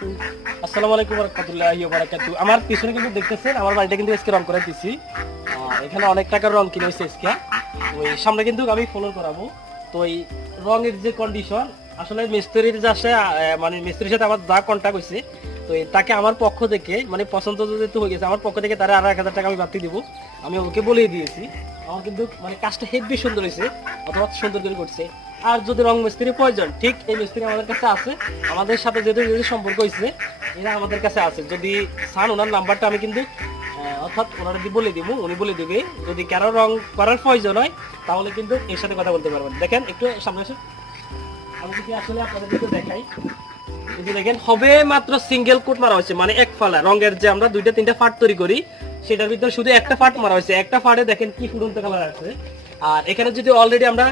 আসসালামু আলাইকুম ওয়া রাহমাতুল্লাহি ওয়া বারাকাতুহু। আমার পিছনে কিন্তু দেখতেছেন আমার বাড়িটা কিন্তু আজকে রং করে দিছি। এখানে অনেক টাকার রং কিনে হইছে আজকে। ওই সামনে কিন্তু আমি ফলোর করাবো। তো এই রঙের যে কন্ডিশন আসলে মিস্ত্রির যে আসে মানে মিস্ত্রির সাথে আমার যা কন্টাক্ট হইছে তো তাকে আমার পক্ষ থেকে মানে পছন্দ যেহেতু হয়ে গেছে আমার পক্ষ থেকে তারা আর 1000 টাকা আমি বাড়তি দিব। আমি ওকে বলেই দিয়েছি। আমার কিন্তু মানে কাজটা হেভি সুন্দর হয়েছে অথবা সুন্দর করে করছে। আর যদি রং মিস্ত্রি প্রয়োজন ঠিক এই মিস্ত্রি আমাদের কাছে আছে। আমাদের সাথে যেহেতু সম্পর্ক হয়েছে এরা আমাদের কাছে আছে। যদি চান ওনার নাম্বারটা আমি কিন্তু অর্থাৎ ওনারা বলে দিব, উনি বলে দিবে। যদি কারো রং করার প্রয়োজন হয় তাহলে কিন্তু এর সাথে কথা বলতে পারবেন। দেখেন একটু সামনে আসুন, আমি যদি আসলে আপনাদেরকে দেখাই। এই যে দেখেন হবে মাত্র সিঙ্গেল কোট মারা হয়েছে, মানে এক ফালা রঙের যে আমরা 2-3টা ফাট তৈরি করি সেটার ভিতরে শুধু একটা ফাট মারা হয়েছে। একটা ফাটে দেখেন কি ফুটন্ত কালার আছে। আর এখানে যদি অলরেডি আমরা